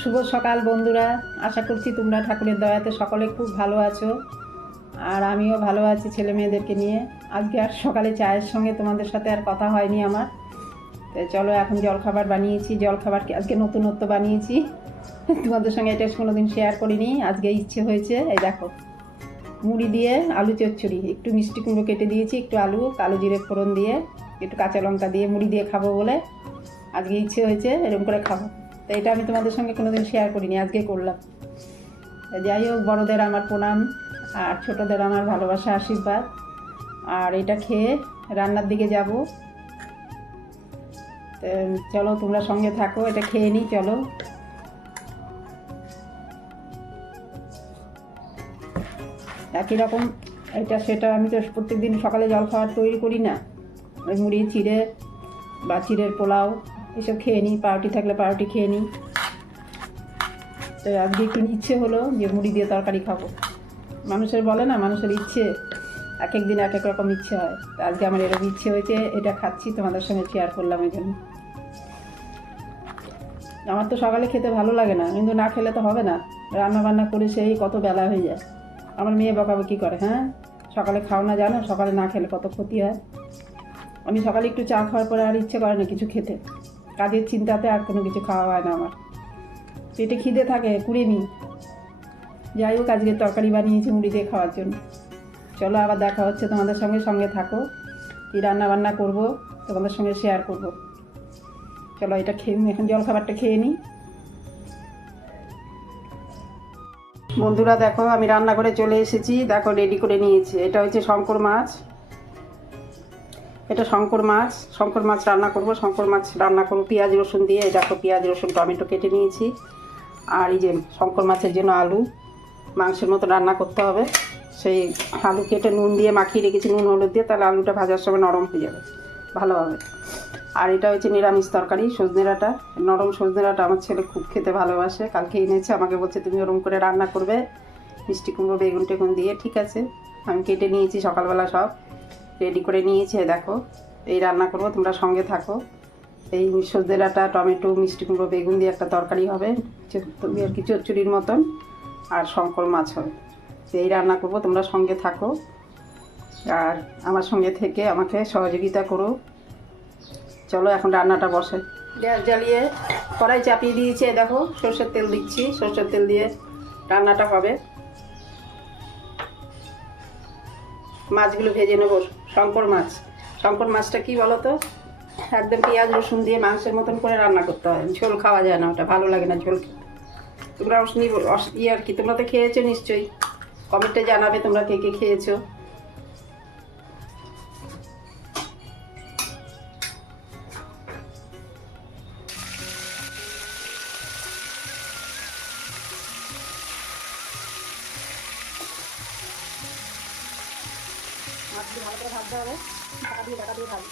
শুভ সকাল বন্ধুরা। আশা করছি তোমরা ঠাকুরের দয়াতে সকলে খুব ভালো আছো। আর আমিও ভালো আছি ছেলে মেয়েদেরকে নিয়ে। আজকে আর সকালে চায়ের সঙ্গে তোমাদের সাথে আর কথা হয়নি আমার। তো চলো এখন জলখাবার বানিয়েছি। জলখাবার আজকে নতুনত্ব বানিয়েছি। তোমাদের সঙ্গে এটা কোনোদিন শেয়ার করিনি। আজকে ইচ্ছে হয়েছে, এই দেখো, মুড়ি দিয়ে আলু চচ্চড়ি। একটু মিষ্টি কুমড়ো কেটে দিয়েছি, একটু আলু, কালো জিরে ফোড়ন দিয়ে, একটু কাঁচা লঙ্কা দিয়ে মুড়ি দিয়ে খাব বলে। আজকে ইচ্ছে হয়েছে, এরকম করে খাব। তো এটা আমি তোমাদের সঙ্গে কোনোদিন শেয়ার করিনি, আজকে করলাম। যাই হোক, বড়োদের আমার প্রণাম, আর ছোটোদের আমার ভালোবাসা, আশীর্বাদ। আর এটা খেয়ে রান্নার দিকে যাব। চলো, তোমরা সঙ্গে থাকো, এটা খেয়ে নিই, চলো। একই রকম, এটা সেটা আমি তো প্রত্যেকদিন সকালে জল খাবার তৈরি করি না। ওই মুড়ি, চিড়ে বা চিড়ের পোলাও। এসব খেয়ে নিই, পাউরুটি থাকলে পাউরুটি খেয়ে নিই। তো আজকে একটু ইচ্ছে হলো যে মুড়ি দিয়ে তরকারি খাব। মানুষের বলে না, মানুষের ইচ্ছে, এক এক দিন এক এক রকম ইচ্ছে হয়। তো আজকে আমার এরকম ইচ্ছে হয়েছে, এটা খাচ্ছি, তোমাদের সঙ্গে শেয়ার করলাম এই জন্য। আমার তো সকালে খেতে ভালো লাগে না, কিন্তু না খেলে তো হবে না। রান্না বান্না করে সেই কত বেলা হয়ে যায়। আমার মেয়ে বকাবকি করে হ্যাঁ? সকালে খাও না, জানো? সকালে না খেলে কত ক্ষতি হয়। আমি সকালে একটু চা খাওয়ার পরে আর ইচ্ছে করে না কিছু খেতে। কাজের চিন্তাতে আর কোনো কিছু খাওয়া হয় না আমার। পেটে খিদে থাকে, কুড়ে নিই যাই হোক, আজকে তরকারি বানিয়েছি মুড়ি দিয়ে খাওয়ার জন্য। চলো আবার দেখা হচ্ছে তোমাদের সঙ্গে সঙ্গে থাকো। কী রান্না বান্না করব, তোমাদের সঙ্গে শেয়ার করব। চলো এটা খেয়ে এখন জল খাবারটা খেয়ে নিই বন্ধুরা দেখো, আমি রান্না করে চলে এসেছি। দেখো রেডি করে নিয়েছি। এটা হচ্ছে শঙ্কর মাছ। এটা শঙ্কর মাছ শঙ্কর মাছ রান্না করব, শঙ্কর মাছ রান্না করব। পেঁয়াজ, রসুন দিয়ে দেখো পেঁয়াজ, রসুন, টমেটো কেটে নিয়েছি। আর এই যে শঙ্কর মাছের জন্য আলু, মাংসের মতো রান্না করতে হবে। সেই আলু কেটে নুন দিয়ে মাখিয়ে রেখেছি, নুন, হলুদ দিয়ে, তাহলে আলুটা ভাজার সময় নরম হয়ে যাবে, ভালো হবে। আর এটা হচ্ছে নিরামিষ তরকারি, সজনে নরম সজনে আমার ছেলে খুব খেতে ভালোবাসে, কালকে এনেছে, আমাকে বলছে, তুমি ওরম করে রান্না করবে, মিষ্টি কুমড়ো, বেগুন টেগুন দিয়ে, ঠিক আছে? আমি কেটে নিয়েছি সকালবেলা সব। রেডি করে নিয়েছে, দেখো। এই রান্না করব, তোমরা সঙ্গে থাকো। এই সজনে ডাঁটা, টমেটো, মিষ্টি কুমড়ো, বেগুন দিয়ে একটা তরকারি হবে। আর কি, চচ্চড়ির মতন। আর শঙ্কর মাছ হবে। এই রান্না করব, তোমরা সঙ্গে থাকো। আর আমার সঙ্গে থেকে আমাকে সহযোগিতা করো। চলো এখন রান্নাটা বসে। গ্যাস জ্বালিয়ে কড়াই চাপিয়ে দিয়েছি, দেখো। সর্ষের তেল দিচ্ছি, সর্ষের তেল দিয়ে রান্নাটা হবে। মাছগুলো ভেজে নেব। শঙ্কর মাছ। শঙ্কর মাছটা কি বলো তো একদম পেঁয়াজ, রসুন দিয়ে মাংসের মতন করে রান্না করতে হয়। ঝোল খাওয়া যায় না ওটা, ভালো লাগে না ঝোল। তোমরা ইয়ে আর কি, তোমরা তো খেয়েছো নিশ্চয়ই। কমেন্টে জানাবে তোমরা কে কে খেয়েছো। ভাজি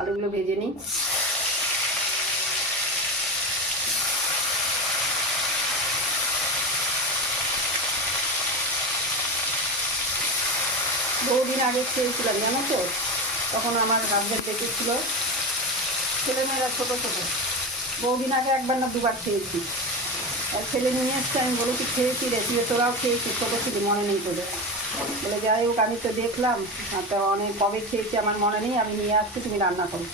আলুগুলো ভেজে নিই। বহুদিন আগে খেয়েছিলাম, জানো তো? তখন আমার হাজব্যান্ড দেখেছিল। ছেলেমেয়েরা ছোটো ছোটো। বহুদিন আগে একবার না দুবার খেয়েছি। আর ছেলে নিয়ে এসছে, আমি বলেছি, খেয়েছি রেসিপি তোরাও খেয়েছি ছোটো ছিল মনে নেই তোদের। বলে, যাই হোক, আমি তো দেখলাম তো অনেক কবে খেয়েছি, আমার মনে নেই, আমি নিয়ে আসছি, তুমি রান্না করো।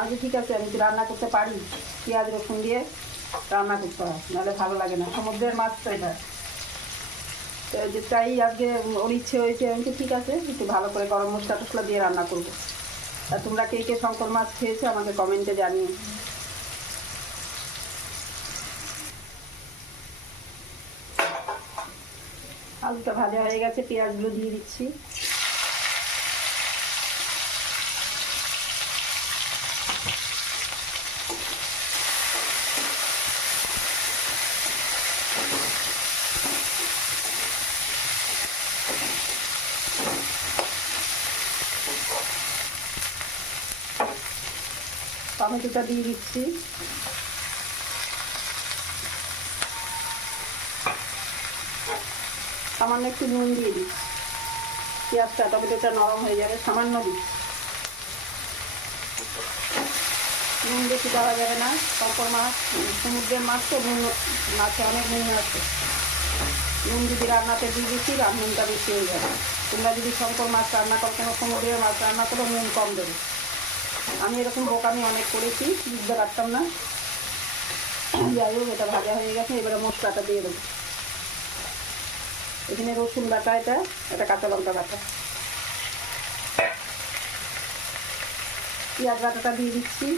আমি ঠিক আছে, আমি কি রান্না করতে পারি? পেঁয়াজ রসুন দিয়ে রান্না করতে হয়, নাহলে ভালো লাগে না। সমুদ্রের মাছ তো এটা। তো যে তাই আজকে ওর ইচ্ছে হয়েছে, আমি তো ঠিক আছে, একটু ভালো করে গরম মশলা টসলা দিয়ে রান্না করব। আর তোমরা কে কে শঙ্কর মাছ খেয়েছো আমাকে কমেন্টে জানিয়ে আলুটা ভাজা হয়ে গেছে, পেঁয়াজগুলো দিয়ে দিচ্ছি। টমেটোটা দিয়ে দিচ্ছি। সামান্য একটু নুন দিয়ে দিচ্ছি। পেঁয়াজটা টমেটোটা নরম হয়ে যাবে, সামান্য দিচ্ছি। নুন বেশি দেওয়া যাবে না শঙ্কর মাছ, সমুদ্রের মাছ তো নুন, মাছে অনেক নুন আছে। নুন যদি রান্নাতে দিয়ে দিচ্ছি নুনটা বেশি হয়ে যাবে। তোমরা যদি শঙ্কর মাছ রান্না করো কোনো সমুদ্রের মাছ রান্না করো, নুন কম দেবে। আমি এরকম বোকামি অনেক করেছি, বুঝতে পারতাম না। যাই হোক, এটা ভাজা হয়ে গেছে, এবারে মশলাটা দিয়ে দেবো। এখানে রসুন বাটা এটা এটা কাঁচা লঙ্কা বাটা। পেঁয়াজ বাটাটা দিয়ে দিচ্ছি।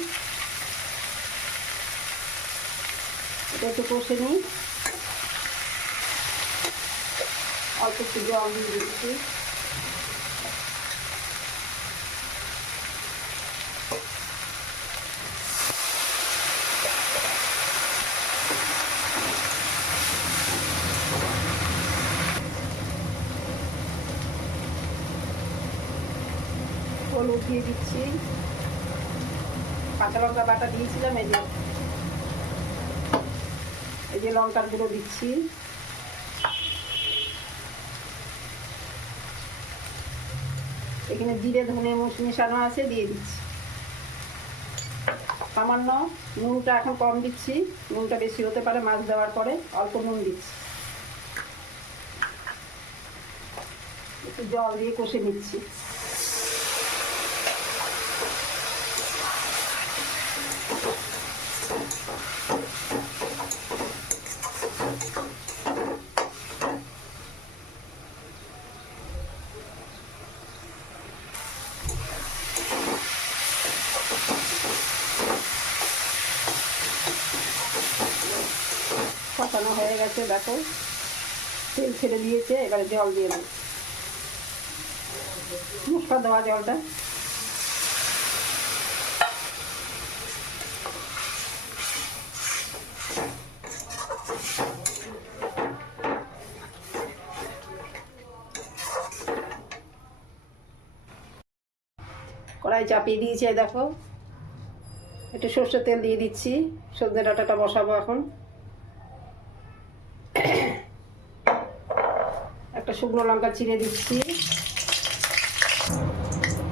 এটা একটু কষে নিই। অল্প একটু জল দিয়ে দিচ্ছি। হলুদ দিয়ে দিচ্ছি। কাঁচা লঙ্কা বাটা দিয়েছিলাম, এই যে এই যে লঙ্কার গুঁড়ো দিচ্ছি। এখানে জিরে, ধনে মেশানো আছে, দিয়ে দিচ্ছি। সামান্য নুনটা এখন কম দিচ্ছি, নুনটা বেশি হতে পারে মাছ দেওয়ার পরে, অল্প নুন দিচ্ছি। একটু জল দিয়ে কষে নিচ্ছি। কষানো দেখো। তেল ছেড়ে দিয়েছে, এবারে জল দিয়ে দেবো মশলা দেওয়া জলটা। কড়াই চাপিয়ে দিয়েছে, দেখো। একটু সর্ষের তেল দিয়ে দিচ্ছি। সজনে ডাঁটাটা বসাবো এখন। একটা শুকনো লঙ্কা চিড়ে দিচ্ছি।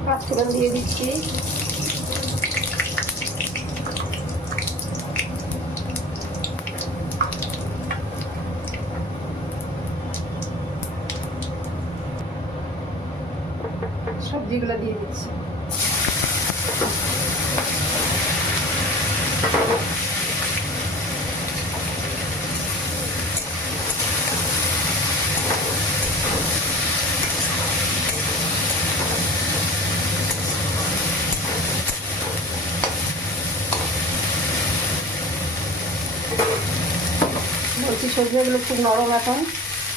পাঁচফোড়ন দিয়ে দিচ্ছি। সবজিগুলো দিয়ে দিচ্ছি। বলছি, সবজিগুলো খুব নরম এখন।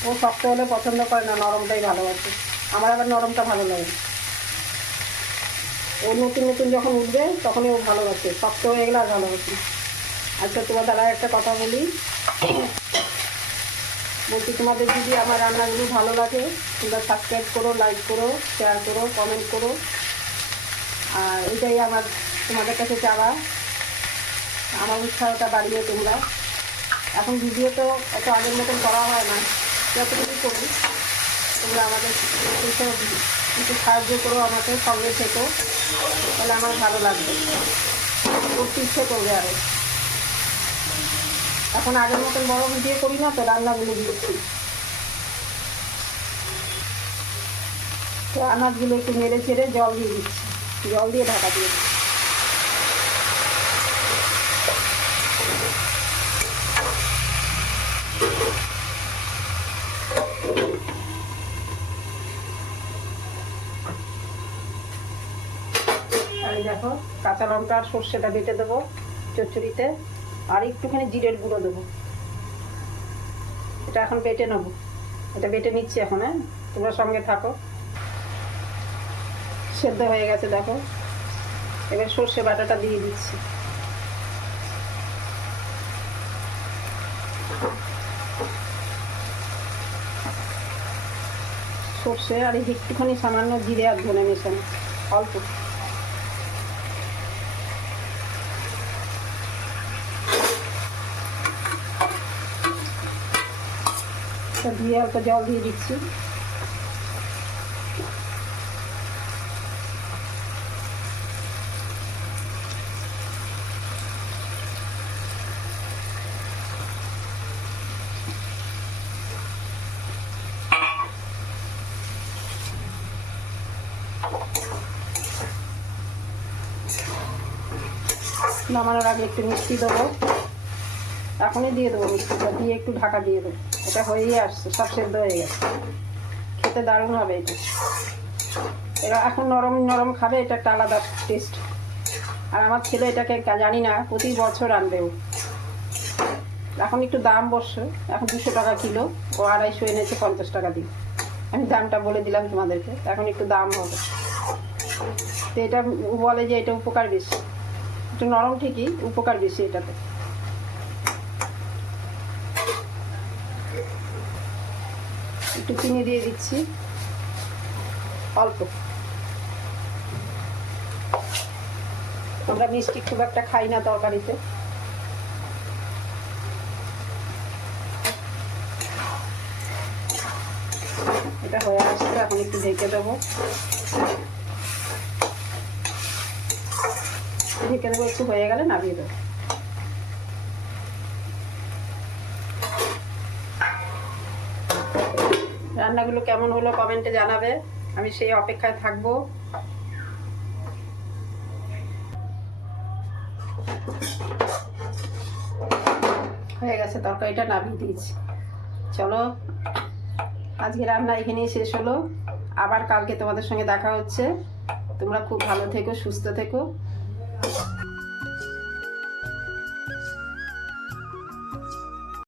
ও শক্ত হলে পছন্দ করে না, নরমটাই ভালোবাসে। আমার আবার নরমটা ভালো লাগে। ও নতুন নতুন যখন উঠবে, তখনই ও ভালোবাসে। শক্ত হয়ে গেলে আর ভালোবাসে আচ্ছা তোমার দ্বারা একটা কথা বলি। বলছি, তোমাদের যদি আমার রান্নাগুলো ভালো লাগে, তোমরা সাবস্ক্রাইব করো লাইক করো শেয়ার করো কমেন্ট করো। আর এটাই আমার, তোমাদের কাছে চাওয়া। আমার উৎসাহটা বাড়িয়ে তোমরা। এখন ভিডিও তো এত আগের মতন করা হয় না। যতটুকু করি, তোমরা আমাদের কিছু সাহায্য করো আমাকে সঙ্গে থেকো, তাহলে আমার ভালো লাগবে। করতে ইচ্ছে করবে আরও এখন আগের মতন বড় ভিডিও করি না তো, রান্নাগুলো দিচ্ছি তো আনাজগুলো একটু মেরে ছেড়ে জল দিয়ে দিচ্ছি। জল দিয়ে ঢাকা দিয়ে দিচ্ছি। এই দেখো, কাঁচা লঙ্কা আর সর্ষেটা বেটে দেবো চচ্চড়িতে, আর একটুখানি জিরের গুঁড়ো দেবো। এটা এখন বেটে নেব। এটা বেটে নিচ্ছি এখন হ্যাঁ? তোমরা সঙ্গে থাকো। সেদ্ধ হয়ে গেছে, দেখো। এবার সর্ষে বাটাটা দিয়ে দিচ্ছি। সর্ষে আর একটুখানি সামান্য জিরে আর ধনে মেশানো, অল্প। মাছটা দিয়ে অল্প জল দিয়ে দিচ্ছি। নামানোর আগে একটু মিষ্টি দেবো। এখনই দিয়ে দেবো মিষ্টিটা, দিয়ে একটু ঢাকা দিয়ে দেবো। এটা হয়েই আসছে, সব সেদ্ধ হয়ে গেছে। খেতে দারুণ হবে এটা। এরা এখন নরম নরম খাবে, এটা একটা আলাদা টেস্ট আর আমার ছেলে এটাকে জানি না, প্রতি বছর আনবেও এখন একটু দাম বসছে, এখন দুশো টাকা কিলো, ও আড়াইশো এনেছে, পঞ্চাশ টাকা দিয়ে। আমি দামটা বলে দিলাম তোমাদেরকে, এখন একটু দাম হবে। তো এটা বলে যে এটা উপকার বেশি। একটু নরম ঠিকই, উপকার বেশি এটাতে। একটু চিনি দিয়ে দিচ্ছি। অল্প। আমরা মিষ্টি খুব একটা খাই না তরকারিতে। এটা হয়ে আসছে, এখন একটু ঢেকে দেবো। ঢেকে দেবো, একটু হয়ে গেলে নামিয়ে দেবো। রান্নাগুলো কেমন হলো কমেন্টে জানাবে। আমি সেই অপেক্ষায় থাকব। হয়ে গেছে তরকারিটা, নামিয়ে দিয়েছি। চলো, আজকে রান্না এখানেই শেষ হলো। আবার কালকে তোমাদের সঙ্গে দেখা হচ্ছে। তোমরা খুব ভালো থেকো, সুস্থ থেকো।